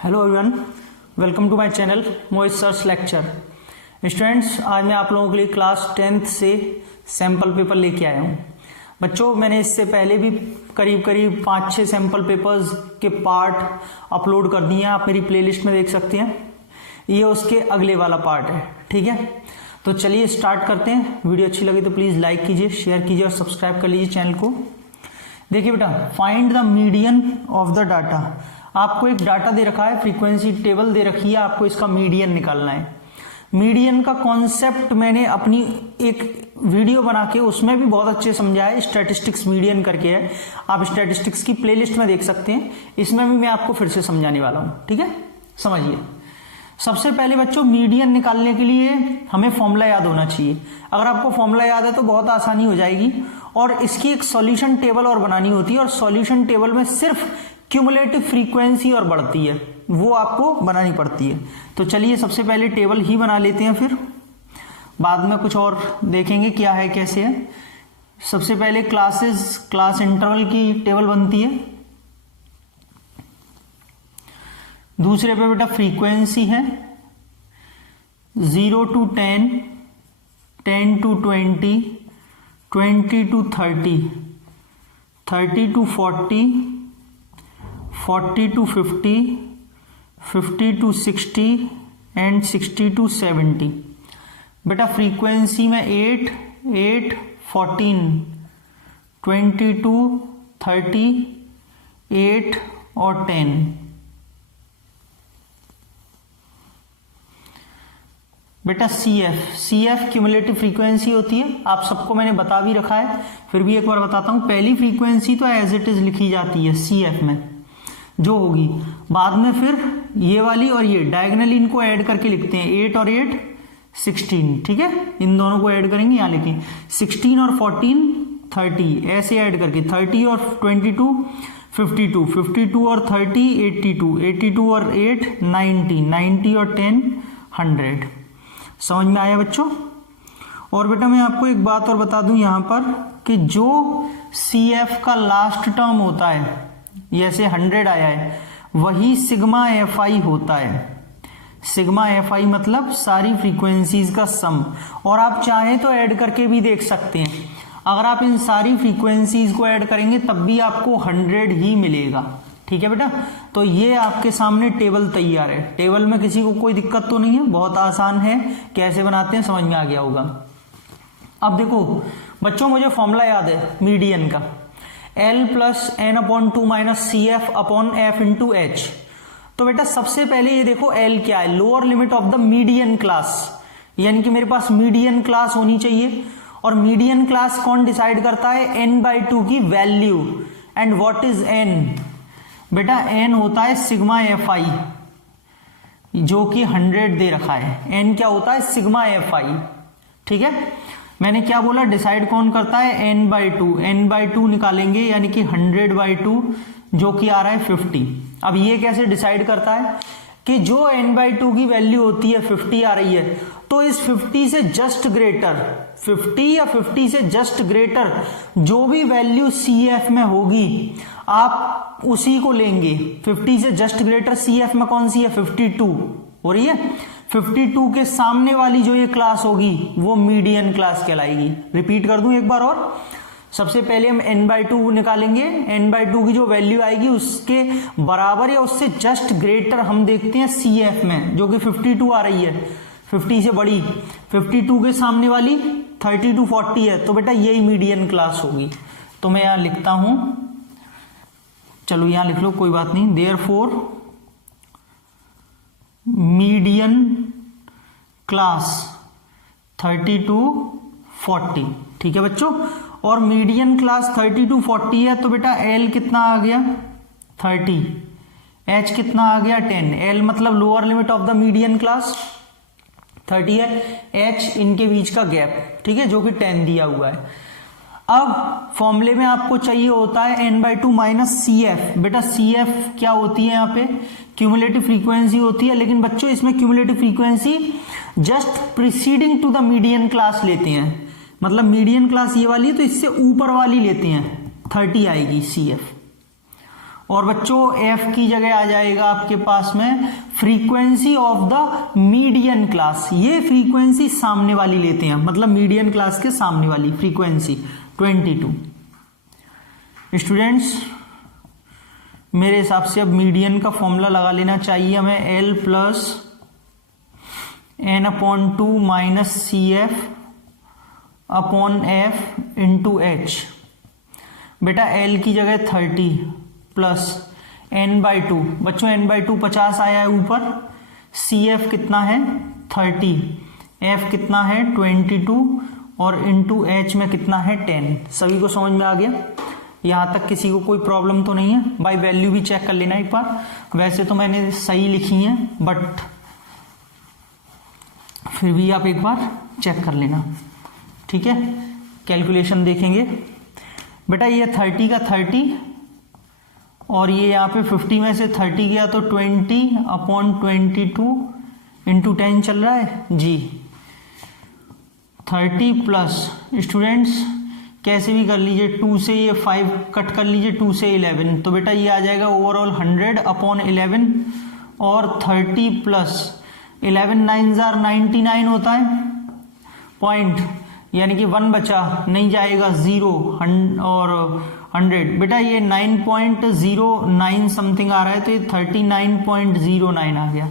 Hello everyone, welcome to my channel Mohit sir's lecture. Students, आज मैं आप लोगों के लिए क्लास 10th से सैम्पल पेपर लेके आया हूँ। बच्चों, मैंने इससे पहले भी करीब 5-6 सैम्पल पेपर्स के पार्ट अपलोड कर दिए हैं, आप मेरी प्लेलिस्ट में देख सकते हैं। ये उसके अगले वाला पार्ट है, ठीक है। तो चलिए स्टार्ट करते हैं। वीडियो अच्छी लगी तो प्लीज़ लाइक कीजिए, शेयर कीजिए और सब्सक्राइब कर लीजिए चैनल को। देखिए बेटा, find the median of the data. आपको एक डाटा दे रखा है, फ्रीक्वेंसी टेबल दे रखी है, आपको इसका मीडियन निकालना है। मीडियन का कॉन्सेप्ट मैंने अपनी एक वीडियो बना के उसमें भी बहुत अच्छे समझाया है, स्टैटिस्टिक्स मीडियन करके है। आप स्टैटिस्टिक्स की प्लेलिस्ट में देख सकते हैं, इसमें भी मैं आपको फिर से समझाने वाला हूं, ठीक है। समझिए, सबसे पहले बच्चों मीडियन निकालने के लिए हमें फॉर्मूला याद होना चाहिए। अगर आपको फॉर्मूला याद है तो बहुत आसानी हो जाएगी। और इसकी एक सॉल्यूशन टेबल और बनानी होती है, और सॉल्यूशन टेबल में सिर्फ क्यूमुलेटिव फ्रीक्वेंसी और बढ़ती है, वो आपको बनानी पड़ती है। तो चलिए सबसे पहले टेबल ही बना लेते हैं, फिर बाद में कुछ और देखेंगे क्या है कैसे है। सबसे पहले क्लास इंटरवल की टेबल बनती है। दूसरे पे बेटा फ्रीक्वेंसी है, 0 to 10, 10 to 20, 20 to 30, 30 to 40, 40 to 50, 50 to 60 and 60 to 70। बेटा फ्रीक्वेंसी में 8, 8, 14, 22, 30, 8 और 10। बेटा CF क्यूमुलेटिव फ्रीक्वेंसी होती है, आप सबको मैंने बता भी रखा है, फिर भी एक बार बताता हूं। पहली फ्रीक्वेंसी तो एज इट इज लिखी जाती है CF में जो होगी, बाद में फिर ये वाली और ये डायगोनली इनको ऐड करके लिखते हैं, 8 और 8 16, ठीक है। इन दोनों को ऐड करेंगे, यहां लिखें 16 और 14 30, ऐसे ऐड करके 30 और 22 52, 52 और 30 82, 82 और 8 90, 90 और 10 100। समझ में आया बच्चों। और बेटा मैं आपको एक बात और बता दूं यहां पर कि जो CF का लास्ट टर्म होता है, जैसे 100 आया है, वही सिग्मा FI होता है। सिग्मा FI मतलब सारी फ्रीक्वेंसीज का सम। और आप चाहे तो ऐड करके भी देख सकते हैं। अगर आप इन सारी फ्रीक्वेंसीज को ऐड करेंगे तब भी आपको 100 ही मिलेगा, ठीक है बेटा। तो ये आपके सामने टेबल तैयार है। टेबल में किसी को कोई दिक्कत तो नहीं है, बहुत आसान है, कैसे बनाते हैं समझ में आ गया होगा। अब देखो बच्चों, मुझे फॉर्मूला याद है मीडियन का, L + n/2 - CF/F × H। तो बेटा सबसे पहले ये देखो L क्या है, lower limit of the median class, यानी कि मेरे पास मीडियन क्लास होनी चाहिए। और मीडियन क्लास कौन डिसाइड करता है, n/2 की value. And what is n? बेटा n होता है सिग्मा FI, जो कि 100 दे रखा है। n क्या होता है, सिग्मा FI, ठीक है। मैंने क्या बोला, डिसाइड कौन करता है, n/2। n/2 निकालेंगे, यानी कि 100/2 जो कि आ रहा है 50। अब ये कैसे डिसाइड करता है कि जो n/2 की वैल्यू होती है 50 आ रही है, तो इस 50 से जस्ट ग्रेटर, 50 या 50 से जस्ट ग्रेटर जो भी वैल्यू CF में होगी आप उसी को लेंगे। 50 से जस्ट ग्रेटर CF में कौन सी है, 52 हो रही है। 52 के सामने वाली जो ये क्लास होगी वो मीडियन क्लास कहलाएगी। रिपीट कर दूं एक बार और, सबसे पहले हम n/2 निकालेंगे। n/2 की जो वैल्यू आएगी उसके बराबर या उससे जस्ट ग्रेटर हम देखते हैं CF में, जो कि 52 आ रही है, 50 से बड़ी। 52 के सामने वाली 30 to 40 है, तो बेटा यही मीडियन क्लास होगी। तो मैं यहां लिखता हूं, चलो यहां लिख लो, कोई बात नहीं। देयरफॉर मीडियन क्लास 30 to 40, ठीक है बच्चों। और मीडियन क्लास 30 to 40 है, तो बेटा L कितना आ गया, 30, H कितना आ गया, 10। L मतलब lower limit of the median class 30 है, H इनके बीच का गैप, ठीक है, जो कि 10 दिया हुआ है। अब फॉर्मूले में आपको चाहिए होता है n/2 - CF। बेटा CF क्या होती है, यहाँ पे क्यूमुलेटिव फ्रीक्वेंसी होती है, लेकिन बच्चों इसमें cumulative frequency just preceding to the median class लेते हैं। मतलब मीडियन क्लास ये वाली है, तो इससे ऊपर वाली लेते हैं, 30 आएगी CF। और बच्चों एफ की जगह आ जाएगा आपके पास में frequency of the median class. ये फ्रीक्वेंसी सामने वाली लेते हैं, मतलब मीडियन क्लास के सामने वाली फ्रीक्वेंसी 22। स्टूडेंट्स मेरे हिसाब से अब मीडियन का फॉर्मूला लगा लेना चाहिए हमें, L plus n/2 minus C F upon F into H. बेटा एल की जगह 30 प्लस n/2, बच्चों n/2 50 आया है ऊपर, सी एफ कितना है 30, एफ कितना है 22 और इंटू एच में कितना है 10। सभी को समझ में आ गया? यहां तक किसी को कोई प्रॉब्लम तो नहीं है? बाय वैल्यू भी चेक कर लेना एक बार, वैसे तो मैंने सही लिखी है बट फिर भी आप एक बार चेक कर लेना, ठीक है? कैलकुलेशन देखेंगे। बेटा ये 30 का 30 और ये यहाँ पे 50 में से 30 गया तो 20/22 इंटू 10 चल रहा है जी। 30 प्लस स्टूडेंट्स कैसे भी कर लीजिए, 2 से ये 5 कट कर लीजिए, 2 से 11, तो बेटा ये आ जाएगा ओवरऑल 100/11 और 30 प्लस 11 9 99 होता है पॉइंट, यानी कि 1 बचा नहीं जाएगा 0 और 100। बेटा ये 9.09 समथिंग आ रहा है, तो ये 39.09 आ गया।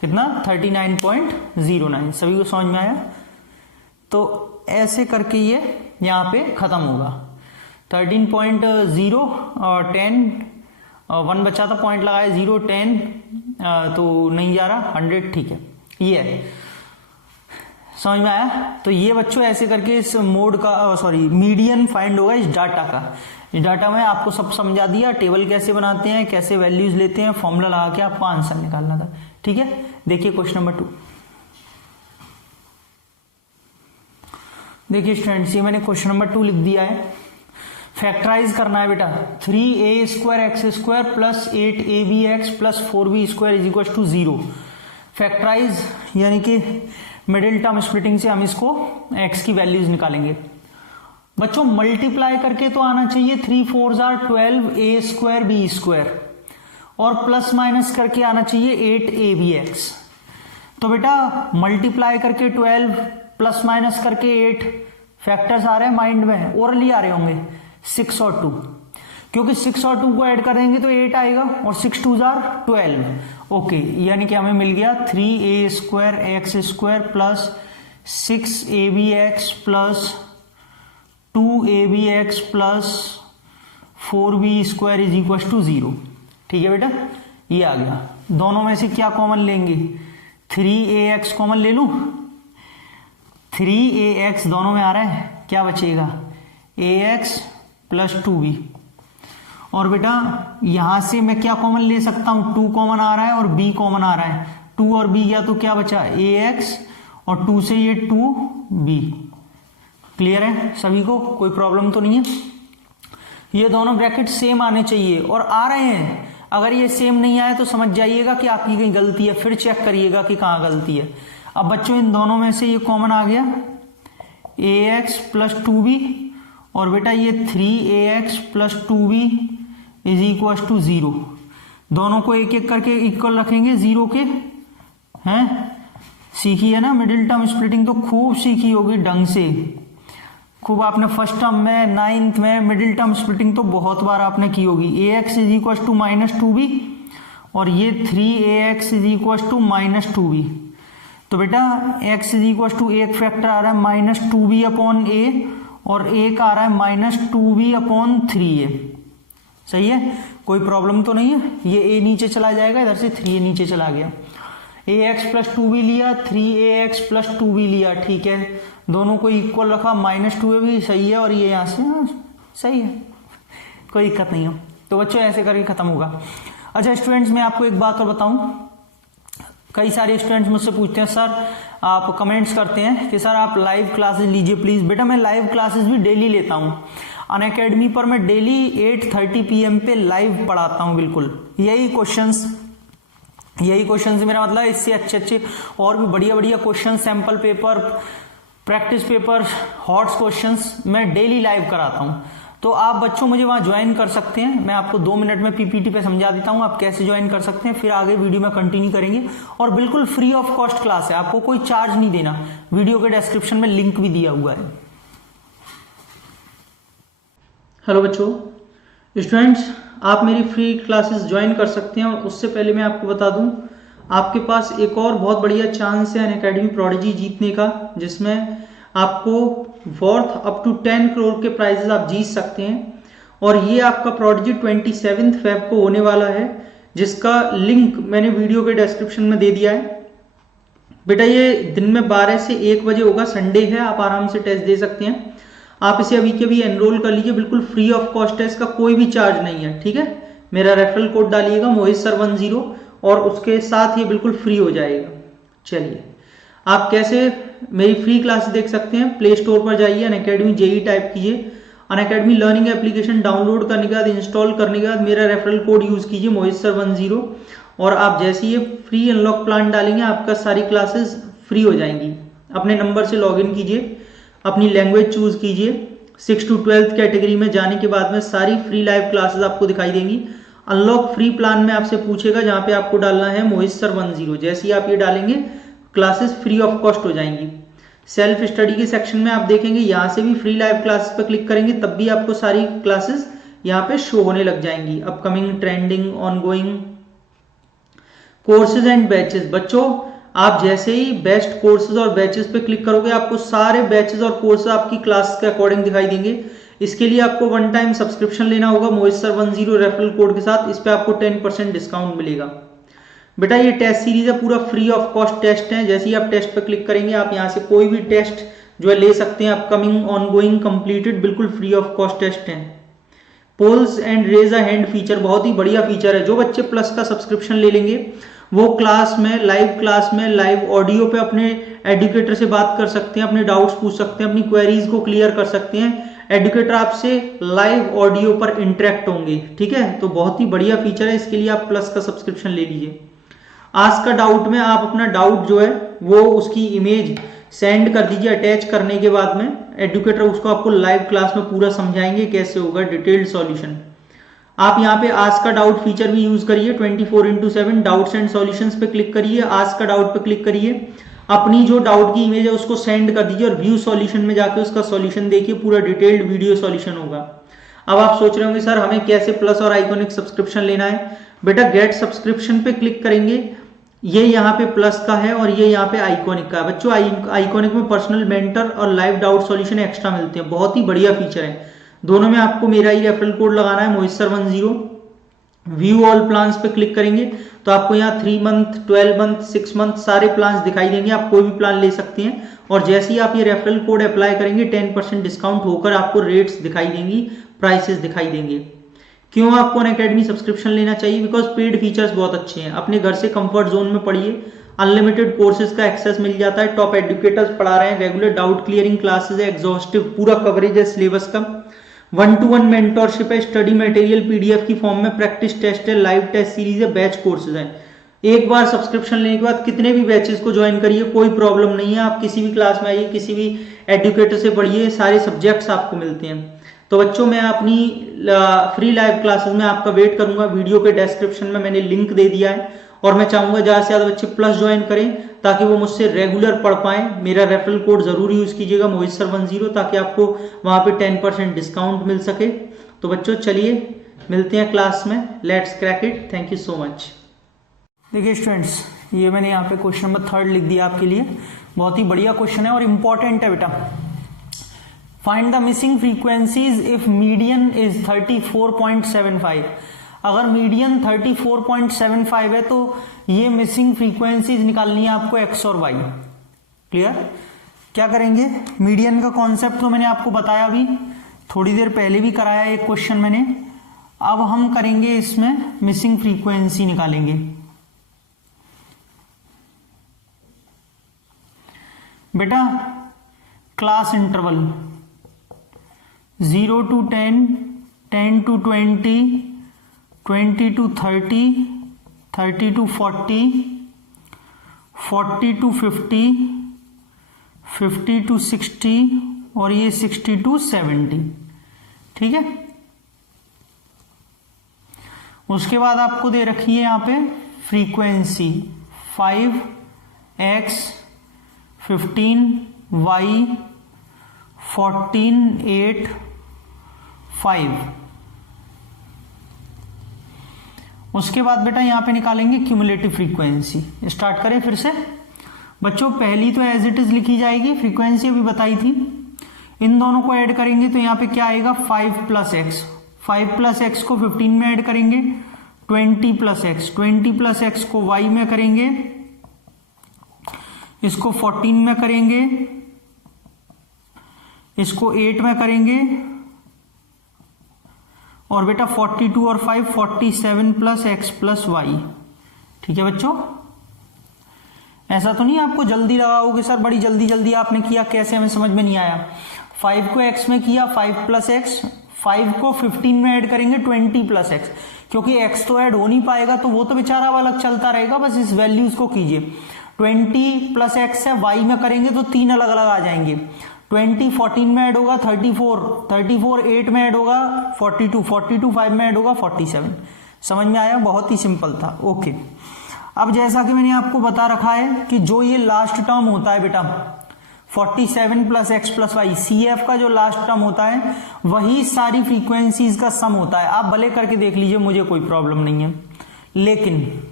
कितना? 39.09। सभी को समझ में आया? तो ऐसे करके ये यहाँ पे खत्म होगा। 13.0 और 10 1 बचा था, पॉइंट लगाया 0 10 तो नहीं जा रहा 100, ठीक है? ये है, समझ में आया? तो ये बच्चों ऐसे करके इस मोड का मीडियन फाइंड होगा इस डाटा का। इस डाटा में आपको सब समझा दिया, टेबल कैसे बनाते हैं, कैसे वैल्यूज लेते हैं, फॉर्मूला लगा के आपको आंसर निकालना था, ठीक है? देखिए क्वेश्चन नंबर 2। देखिए स्टूडेंट्स ये मैंने क्वेश्चन नंबर 2 लिख दिया है। फैक्टराइज करना है बेटा, 3a² plus 8abx plus 4b² is equal to 0। Factorise यानी कि मिडिल टर्म स्प्लिटिंग से हम इसको x की वैल्यूज निकालेंगे। बच्चों मल्टीप्लाई करके तो आना चाहिए 3 4 12 a²b² और प्लस माइनस करके आना चाहिए 8abx। तो बेटा मल्टीप्लाई करके 12 प्लस माइनस करके 8 फैक्टर्स आ रहे हैं माइंड में, ओरली आ रहे होंगे 6 और 2, क्योंकि 6 और 2 को ऐड करेंगे तो 8 आएगा और 6 2 12। ओके, यानी कि हमें मिल गया 3a² plus 6abx plus 2abx plus 4b² is equal to 0। ठीक है बेटा, ये आ गया। दोनों में से क्या कॉमन लेंगे? 3ax कॉमन ले लूं, 3ax दोनों में आ रहा है, क्या बचेगा? ax plus 2b। और बेटा यहां से मैं क्या कॉमन ले सकता हूं? 2 कॉमन आ रहा है और b कॉमन आ रहा है, 2 और b गया तो क्या बचा? ax और 2 से ये 2b। क्लियर है सभी को? कोई प्रॉब्लम तो नहीं है? ये दोनों ब्रैकेट सेम आने चाहिए और आ रहे हैं। अगर ये सेम नहीं आए तो समझ जाइएगा कि आपकी कहीं गलती है, फिर चेक करिएगा कि कहां गलती है। अब बच्चों इन दोनों में से ये कॉमन आ गया ax प्लस 2b और बेटा ये 3ax plus 2b is equal to 0। दोनों को एक एक करके इक्वल रखेंगे 0 के, हैं? सीखी है ना मिडिल टर्म स्प्लिटिंग, तो खूब सीखी होगी ढंग से, खूब आपने फर्स्ट टर्म में, 9th में मिडिल टर्म स्प्लिटिंग तो बहुत बार आपने की होगी। ax is equal to minus 2b और ये 3ax is equal to minus 2b। तो बेटा x इज इक्वल टू एक फैक्टर आ रहा है माइनस 2b अपॉन a और एक आ रहा है माइनस 2b अपॉन 3a। सही है? कोई प्रॉब्लम तो नहीं है? ये a नीचे चला जाएगा, इधर से 3a नीचे चला गया। ax प्लस 2b लिया, 3ax प्लस 2b लिया, ठीक है? दोनों को इक्वल रखा, माइनस 2a भी सही है और ये यहां से सही है, कोई दिक्कत नहीं है। तो बच्चों ऐसे करके खत्म होगा। अच्छा स्टूडेंट्स मैं आपको एक बात और बताऊं, कई सारे स्टूडेंट्स मुझसे पूछते हैं सर, आप कमेंट्स करते हैं कि सर आप लाइव क्लासेस लीजिए प्लीज। बेटा मैं लाइव क्लासेस भी डेली लेता हूं अनअकैडमी पर, मैं डेली 8:30 PM पे लाइव पढ़ाता हूं। बिल्कुल यही क्वेश्चंस मेरा मतलब, इससे अच्छे और भी बढ़िया question, sample paper, practice paper, hots questions मैं डेली लाइव कराता हूं। तो आप बच्चों मुझे वहां ज्वाइन कर सकते हैं। मैं आपको 2 मिनट में पीपीटी पे समझा देता हूं आप कैसे ज्वाइन कर सकते हैं, फिर आगे वीडियो में कंटिन्यू करेंगे। और बिल्कुल फ्री ऑफ कॉस्ट क्लास है, आपको कोई चार्ज नहीं देना। वीडियो के डिस्क्रिप्शन में लिंक भी दिया हुआ है। हेलो बच्चों, स्टूडेंट्स, आप मेरी फ्री क्लासेस ज्वाइन कर सकते हैं। और उससे पहले मैं आपको बता दूं, आपके पास एक और बहुत बढ़िया चांस है अनअकैडमी प्रोडिजी जीतने का, जिसमें आपको वर्थ अप टू 10 करोड़ के प्राइजेस आप जीत सकते हैं। और ये आपका प्रोडिजी 27 फेब को होने वाला है, जिसका लिंक मैंने वीडियो के डिस्क्रिप्शन में दे दिया है। बेटा ये दिन में 12 से 1 बजे होगा, संडे है, आप आराम से टेस्ट दे सकते हैं। आप इसे अभी के अभी एनरोल कर लीजिए, बिल्कुल फ्री ऑफ कॉस्ट है, इसका कोई भी चार्ज नहीं है। ठीक है, मेरा रेफरल कोड डालिएगा मोहित सर 10 और उसके साथ ये बिल्कुल फ्री हो जाएगा। चलिए, आप कैसे मेरी फ्री क्लास देख सकते हैं, प्ले स्टोर पर जाइए, अनअकैडमी जेई टाइप कीजिए, अनअकैडमी लर्निंग एप्लीकेशन डाउनलोड करने के बाद, इंस्टॉल करने के बाद मेरा रेफरल कोड यूज कीजिए मोहित सर 10 और आप जैसे ये फ्री अनलॉक प्लान डालेंगे आपका सारी क्लासेस फ्री हो जाएंगी। अपने नंबर से लॉगिन कीजिए, अपनी लैंग्वेज चूज कीजिए, 6 to 12 कैटेगरी में जाने के बाद में सारी फ्री लाइव क्लासेस आपको दिखाई देंगी। अनलॉक फ्री प्लान में आपसे पूछेगा, जहां पे आपको डालना है मोहित सर 10। जैसे ही आप ये डालेंगे क्लासेस फ्री ऑफ कॉस्ट हो जाएंगी। सेल्फ स्टडी के सेक्शन में आप देखेंगे, यहां से भी फ्री लाइव क्लासेस पर क्लिक करेंगे तब भी आपको सारी क्लासेस यहाँ पे शो होने लग जाएंगी। Upcoming, trending, ongoing, courses and batches. बच्चों आप जैसे ही बेस्ट कोर्सेज और बैचेस पे क्लिक करोगे, आपको सारे बैचेस और कोर्सेज आपकी क्लास के अकॉर्डिंग दिखाई देंगे। इसके लिए आपको 1 टाइम सब्सक्रिप्शन लेना होगा मोहित सर 10 रेफरल कोड के साथ। इस पे आपको 10% डिस्काउंट मिलेगा। बेटा ये टेस्ट सीरीज है, पूरा फ्री ऑफ कॉस्ट टेस्ट है। जैसे ही आप टेस्ट पे क्लिक करेंगे, आप यहाँ से कोई भी टेस्ट जो है ले सकते हैं। अपकमिंग, ऑनगोइंग, कंप्लीटेड, बिल्कुल फ्री ऑफ कॉस्ट टेस्ट है। Polls and raise a hand feature बहुत ही बढ़िया फीचर है। जो बच्चे प्लस का सब्सक्रिप्शन ले लेंगे वो क्लास में, लाइव ऑडियो पे अपने एडुकेटर से बात कर सकते हैं, अपने डाउट्स पूछ सकते हैं, अपनी क्वेरीज को क्लियर कर सकते हैं। एडुकेटर आपसे लाइव ऑडियो पर इंटरेक्ट होंगे। ठीक है, तो बहुत ही बढ़िया फीचर है। इसके लिए आप प्लस का सब्सक्रिप्शन ले लीजिए। आस्क का डाउट में आप अपना डाउट जो है वो उसकी इमेज सेंड कर दीजिए। अटैच करने के बाद में एडुकेटर उसको आपको लाइव क्लास में पूरा समझाएंगे कैसे होगा डिटेल्ड सॉल्यूशन। आप यहाँ पे आस्क का डाउट फीचर भी यूज करिए। 24/7 डाउट्स एंड सॉल्यूशंस पे क्लिक करिए, आस्क का डाउट पे क्लिक करिए, अपनी जो डाउट की इमेज है उसको सेंड कर दीजिए और व्यू सॉल्यूशन में जाके उसका सॉल्यूशन देखिए, पूरा डिटेल्ड वीडियो सॉल्यूशन होगा। अब आप सोच रहे होंगे सर हमें कैसे प्लस और आइकॉनिक सब्सक्रिप्शन लेना है। बेटा गेट सब्सक्रिप्शन पे क्लिक करेंगे, ये यहाँ पे प्लस का है और ये यहाँ पे आइकॉनिक का है। बच्चों आइकॉनिक में पर्सनल मेंटर और लाइव डाउट सॉल्यूशन एक्स्ट्रा मिलते हैं, बहुत ही बढ़िया फीचर है। दोनों में आपको मेरा ही रेफरल कोड लगाना है मोहित सर 10। व्यू ऑल प्लान्स पे क्लिक करेंगे तो आपको यहाँ 3 मंथ, 12 मंथ, 6 मंथ सारे प्लान्स दिखाई देंगे। आप कोई भी प्लान ले सकते हैं और जैसे ही आप ये रेफरल कोड अप्लाई करेंगे 10% डिस्काउंट होकर आपको रेट्स दिखाई देंगी, प्राइसेस दिखाई देंगे। क्यों आपको अनअकैडमी सब्सक्रिप्शन लेना चाहिए? बिकॉज पेड फीचर्स बहुत अच्छे हैं। अपने घर से कंफर्ट जोन में पढ़िए, अनलिमिटेड कोर्सेज का एक्सेस मिल जाता है, टॉप एडुकेटर्स पढ़ा रहे हैं, रेगुलर डाउट क्लियरिंग क्लासेज है, एग्जॉस्टिव पूरा कवरेज है सिलेबस का, 1-to-1 मेंटरशिप है, स्टडी मटेरियल पीडीएफ की फॉर्म में, प्रैक्टिस टेस्ट है, लाइव टेस्ट सीरीज है, बैच कोर्सेज है। एक बार सब्सक्रिप्शन लेने के बाद कितने भी बैचेस को ज्वाइन करिए, कोई प्रॉब्लम नहीं है। आप किसी भी क्लास में आइए, किसी भी एडुकेटर से पढ़िए, सारे सब्जेक्ट्स आपको मिलते हैं। तो बच्चों मैं अपनी फ्री लाइव क्लासेस में आपका वेट करूंगा। वीडियो के डिस्क्रिप्शन में मैंने लिंक दे दिया है और मैं चाहूंगा ज्यादा से ज्यादा बच्चे प्लस ज्वाइन करें ताकि वो मुझसे रेगुलर पढ़ पाएं। मेरा रेफरल कोड जरूर यूज कीजिएगा मोहित सर 10 ताकि आपको वहां पे 10% डिस्काउंट मिल सके। तो बच्चों चलिए मिलते हैं क्लास में, let's crack it. Thank you so much. देखिए स्टूडेंट्स, ये मैंने यहाँ पे क्वेश्चन नंबर 3 लिख दिया आपके लिए। बहुत ही बढ़िया क्वेश्चन है और इंपॉर्टेंट है बेटा। Find the missing frequencies if median is 34.75। अगर मीडियन 34.75 है तो ये मिसिंग फ्रीक्वेंसीज निकालनी है आपको एक्स और वाई। क्लियर? क्या करेंगे? मीडियन का कॉन्सेप्ट तो मैंने आपको बताया, अभी थोड़ी देर पहले भी कराया एक क्वेश्चन मैंने। अब हम करेंगे इसमें मिसिंग फ्रीक्वेंसी निकालेंगे। बेटा class interval 0 to 10, 10 to 20, 20 to 30, 30 to 40, 40 to 50, 50 to 60 और ये 60 to 70। ठीक है। उसके बाद आपको दे रखी है यहां पे फ्रीक्वेंसी 5x 15y 14 8 5। उसके बाद बेटा यहां पे निकालेंगे क्यूमुलेटिव फ्रीक्वेंसी। स्टार्ट करें फिर से बच्चों। पहली तो एज इट इज लिखी जाएगी, फ्रीक्वेंसी अभी बताई थी। इन दोनों को ऐड करेंगे तो यहां पे क्या आएगा 5 प्लस एक्स, 5 प्लस एक्स को 15 में ऐड करेंगे 20 प्लस एक्स, 20 प्लस एक्स को y में करेंगे, इसको 14 में करेंगे, इसको 8 में करेंगे, और बेटा 42 और 5 47 प्लस एक्स प्लस वाई। ठीक है बच्चों, ऐसा तो नहीं आपको जल्दी लगाओगे सर बड़ी जल्दी जल्दी आपने किया, कैसे हमें समझ में नहीं आया। 5 को x में किया 5 प्लस एक्स, 5 को 15 में ऐड करेंगे 20 प्लस एक्स, क्योंकि x तो ऐड हो नहीं पाएगा तो वो तो बेचारा अलग चलता रहेगा, बस इस वैल्यूज को कीजिए। 20 प्लस एक्स है y में करेंगे तो 3 अलग अलग आ जाएंगे। 20 14 में ऐड होगा 34, 34 8 में ऐड होगा 42, 42 5 में ऐड होगा 47। समझ में आया, बहुत ही सिंपल था। ओके, अब जैसा कि मैंने आपको बता रखा है कि जो ये लास्ट टर्म होता है बेटा 47 plus X plus Y, CF का जो लास्ट टर्म होता है वही सारी फ्रीक्वेंसीज का सम होता है। आप भले करके देख लीजिए, मुझे कोई प्रॉब्लम नहीं है, लेकिन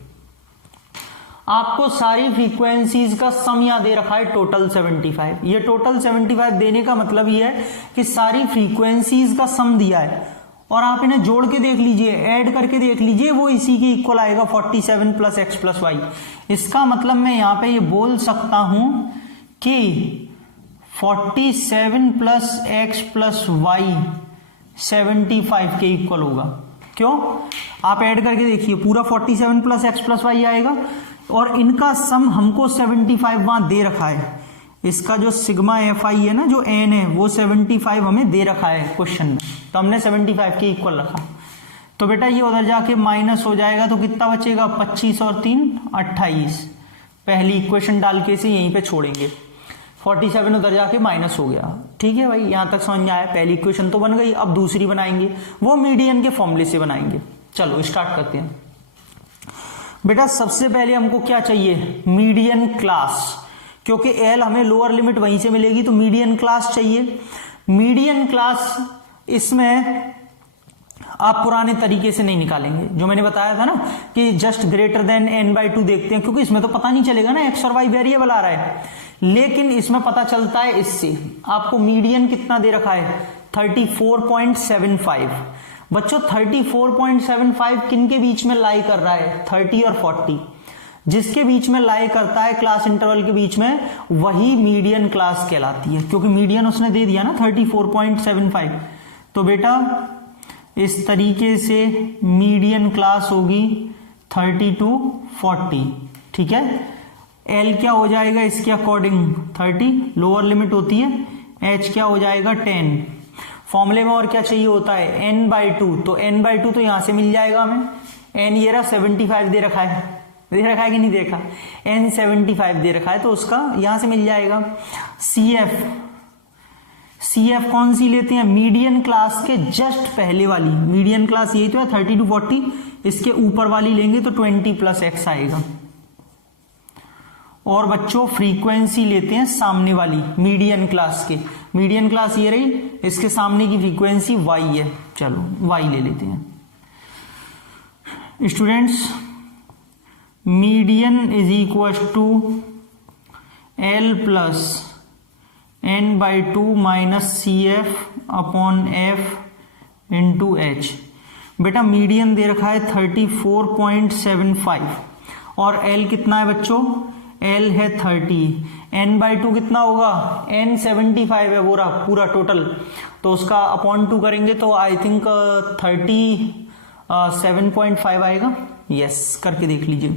आपको सारी फ्रीक्वेंसीज का सम यहां दे रखा है टोटल 75। ये टोटल 75 देने का मतलब ये है कि सारी फ्रीक्वेंसीज का सम दिया है, और आप इन्हें जोड़ के देख लीजिए, ऐड करके देख लीजिए, वो इसी के इक्वल आएगा 47 प्लस एक्स प्लस वाई। इसका मतलब मैं यहां पे ये बोल सकता हूं कि 47 प्लस एक्स प्लस वाई 75 के इक्वल होगा। क्यों? आप ऐड करके देखिए, पूरा 47 प्लस एक्स प्लस वाई आएगा, और इनका सम हमको 75 वहां दे रखा है। इसका जो सिग्मा एफ आई है ना, जो एन है, वो 75 हमें दे रखा है क्वेश्चन में, तो हमने 75 के इक्वल रखा। तो बेटा ये उधर जाके माइनस हो जाएगा, तो कितना बचेगा 25 और 3 28। पहली इक्वेशन डाल के इसे यहीं पे छोड़ेंगे, 47 उधर जाके माइनस हो गया। ठीक है भाई, यहां तक समझ में आया। पहली इक्वेशन तो बन गई, अब दूसरी बनाएंगे, वो मीडियन के फॉर्मूले से बनाएंगे। चलो स्टार्ट करते हैं बेटा। सबसे पहले हमको क्या चाहिए? मीडियन क्लास, क्योंकि एल हमें लोअर लिमिट वहीं से मिलेगी, तो मीडियन क्लास चाहिए। मीडियन क्लास इसमें आप पुराने तरीके से नहीं निकालेंगे, जो मैंने बताया था ना कि जस्ट ग्रेटर देन n/2 देखते हैं, क्योंकि इसमें तो पता नहीं चलेगा ना, एक्स और वाई वेरिएबल आ रहा है, लेकिन इसमें पता चलता है इससे। आपको मीडियन कितना दे रखा है 34.75। बच्चों 34.75 किन के बीच में लाई कर रहा है? 30 और 40, जिसके बीच में लाई करता है क्लास इंटरवल के बीच में, वही मीडियन क्लास कहलाती है, क्योंकि मीडियन उसने दे दिया ना 34.75। तो बेटा इस तरीके से मीडियन क्लास होगी 30 to 40। ठीक है, एल क्या हो जाएगा इसके अकॉर्डिंग 30, लोअर लिमिट होती है, एच क्या हो जाएगा 10। फॉर्मूले में और क्या चाहिए होता है n/2, तो n/2 तो यहां से मिल जाएगा हमें। n ये रहा 75 दे रखा है कि नहीं देखा, n 75 दे रखा है, तो उसका यहां से मिल जाएगा। CF कौन सी लेते हैं? मीडियन क्लास के जस्ट पहले वाली, मीडियन क्लास यही तो है 30 to 40, इसके ऊपर वाली लेंगे तो 20 प्लस एक्स आएगा। और बच्चों फ्रीक्वेंसी लेते हैं सामने वाली मीडियन क्लास के, मीडियन क्लास ये रही, इसके सामने की फ्रीक्वेंसी y है, चलो y ले लेते हैं। Students median is equal to L plus n/2 minus CF upon F into H। बेटा मीडियन दे रखा है 34.75, और L कितना है बच्चों? L है 30, n/2 कितना होगा? n 75 है पूरा टोटल, तो उसका अपॉन 2 करेंगे तो आई थिंक 37.5 आएगा। यस, करके देख लीजिए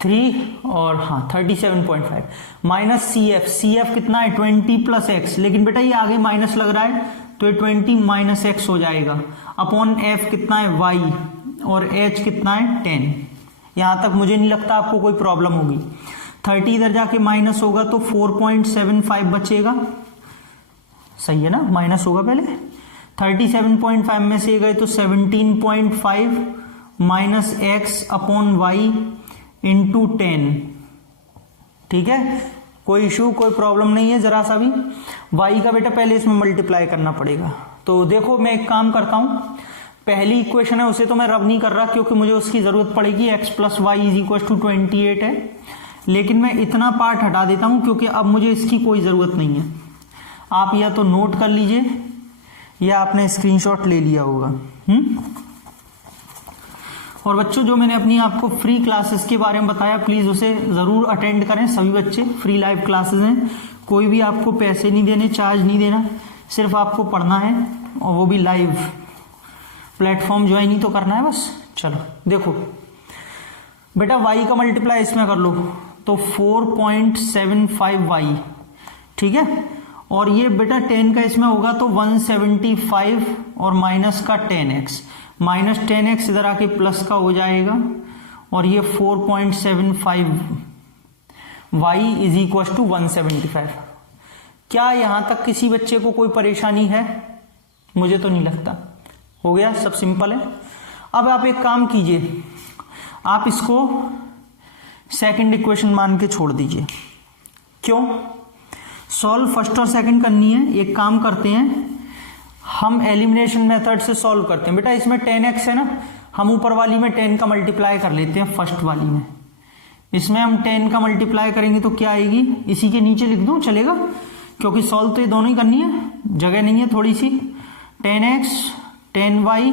3 और हाँ 37.5 माइनस CF कितना है 20 प्लस एक्स, लेकिन बेटा ये आगे माइनस लग रहा है तो ये 20 माइनस एक्स हो जाएगा, अपॉन F कितना है y, और H कितना है 10। यहां तक मुझे नहीं लगता आपको कोई प्रॉब्लम होगी। 30 इधर जाके माइनस होगा तो 4.75 बचेगा, सही है ना, माइनस होगा पहले। 37.5 में से गए तो 17.5 minus X upon Y into 10। ठीक है, कोई इशू कोई प्रॉब्लम नहीं है जरा सा भी। y का बेटा पहले इसमें मल्टीप्लाई करना पड़ेगा। तो देखो मैं एक काम करता हूं, पहली इक्वेशन है उसे तो मैं रब नहीं कर रहा क्योंकि मुझे उसकी जरूरत पड़ेगी। x plus Y is equal to 28 है, लेकिन मैं इतना पार्ट हटा देता हूं क्योंकि अब मुझे इसकी कोई जरूरत नहीं है। आप या तो नोट कर लीजिए या आपने स्क्रीनशॉट ले लिया होगा। और बच्चों जो मैंने अपनी आपको फ्री क्लासेस के बारे में बताया प्लीज उसे जरूर अटेंड करें। सभी बच्चे फ्री लाइव क्लासेस हैं, कोई भी आपको पैसे नहीं देने, चार्ज नहीं देना, सिर्फ आपको पढ़ना है और वो भी लाइव। प्लेटफॉर्म ज्वाइन ही तो करना है बस। चलो देखो बेटा y का मल्टीप्लाई इसमें कर लो तो 4.75y। ठीक है, और ये बेटा 10 का इसमें होगा तो 175 और माइनस का 10x, माइनस 10x इधर आके प्लस का हो जाएगा और ये 4.75y इज इक्वल टू 175। क्या यहां तक किसी बच्चे को कोई परेशानी है? मुझे तो नहीं लगता। हो गया, सब सिंपल है। अब आप एक काम कीजिए, आप इसको सेकंड इक्वेशन मान के छोड़ दीजिए। क्यों? सॉल्व फर्स्ट और सेकंड करनी है। एक काम करते हैं, हम एलिमिनेशन मेथड से सॉल्व करते हैं। बेटा इसमें 10x है ना, हम ऊपर वाली में 10 का मल्टीप्लाई कर लेते हैं फर्स्ट वाली में। इसमें हम 10 का मल्टीप्लाई करेंगे तो क्या आएगी, इसी के नीचे लिख दूं चलेगा, क्योंकि सॉल्व तो ये दोनों ही करनी है, जगह नहीं है थोड़ी सी। 10x 10y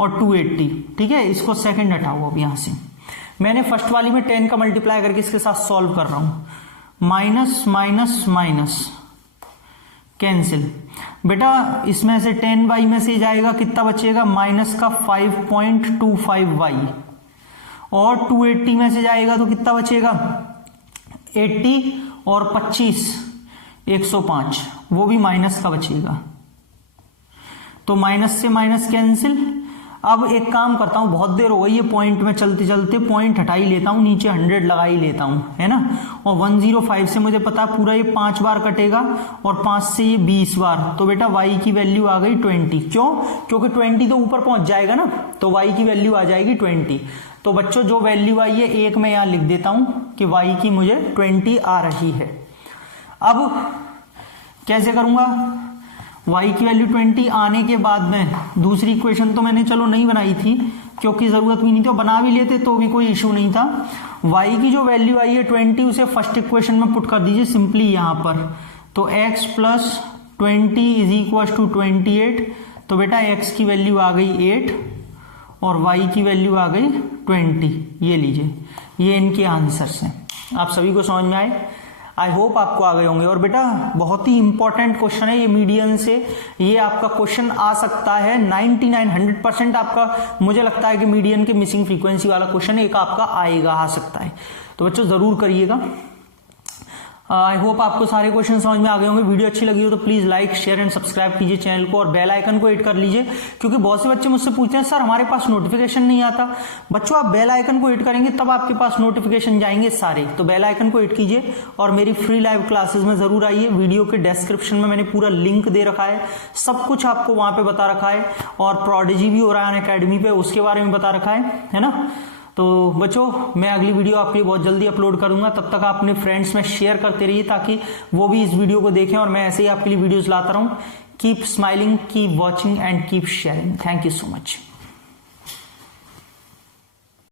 और 280। ठीक है, इसको सेकंड हटाओ अब यहां से। मैंने फर्स्ट वाली में 10 का मल्टीप्लाई करके इसके साथ सॉल्व कर रहा हूं। Minus minus minus cancel. बेटा इसमें से 10y में से जाएगा, कितना बचेगा, माइनस का 5.25y, और 280 में से जाएगा तो कितना बचेगा, 80 और 25 105, वो भी माइनस का बचेगा। तो माइनस से माइनस कैंसिल। अब एक काम करता हूं, बहुत देर हो गई है पॉइंट में चलते चलते, पॉइंट हटा ही लेता हूं, नीचे 100 लगा ही लेता हूं, है ना। और 105 से मुझे पता पूरा ये 5 बार कटेगा और 5 से ये 20 बार। तो बेटा y की वैल्यू आ गई 20। क्यों? क्योंकि 20 तो ऊपर पहुंच जाएगा ना, तो y की वैल्यू आ जाएगी 20। तो बच्चों जो वैल्यू आई है एक मैं यहां लिख देता हूं कि y की मुझे 20 आ रही है। अब कैसे करूंगा, y की वैल्यू 20 आने के बाद में दूसरी इक्वेशन तो मैंने चलो नहीं बनाई थी क्योंकि जरूरत भी नहीं थी, और बना भी लेते तो भी कोई इशू नहीं था। y की जो वैल्यू आई है 20 उसे फर्स्ट इक्वेशन में पुट कर दीजिए सिंपली यहां पर। तो x plus 20 is equal to 28। तो बेटा x की वैल्यू आ गई 8 और y की वैल्यू आ गई 20। ये लीजिए, ये इनके आंसर्स हैं। आप सभी को समझ में आए? आई होप आपको आ गए होंगे। और बेटा बहुत ही इंपॉर्टेंट क्वेश्चन है ये, मीडियन से ये आपका क्वेश्चन आ सकता है 99-100% आपका, मुझे लगता है कि मीडियन के मिसिंग फ्रीक्वेंसी वाला क्वेश्चन एक आपका आएगा, आ सकता है। तो बच्चों जरूर करिएगा। आई होप आपको सारे क्वेश्चन समझ में आ गए होंगे। वीडियो अच्छी लगी हो तो please like share and subscribe कीजिए चैनल को, और बेल आइकन को हिट कर लीजिए, क्योंकि बहुत से बच्चे मुझसे पूछते हैं सर हमारे पास नोटिफिकेशन नहीं आता। बच्चों आप बेल आइकन को हिट करेंगे तब आपके पास नोटिफिकेशन जाएंगे सारे। तो बेल आइकन को हिट कीजिए और मेरी फ्री लाइव क्लासेस में जरूर आइए। वीडियो के डिस्क्रिप्शन में मैंने पूरा लिंक दे रखा है, सब कुछ आपको वहां पे बता रखा है, और प्रोडिजी भी हो रहा है अकेडमी पे, उसके बारे में बता रखा है ना। तो बच्चों मैं अगली वीडियो आपके लिए बहुत जल्दी अपलोड करूंगा, तब तक आप अपने फ्रेंड्स में शेयर करते रहिए ताकि वो भी इस वीडियो को देखें, और मैं ऐसे ही आपके लिए वीडियोस लाता रहूं। Keep smiling, keep watching and keep sharing. Thank you so much.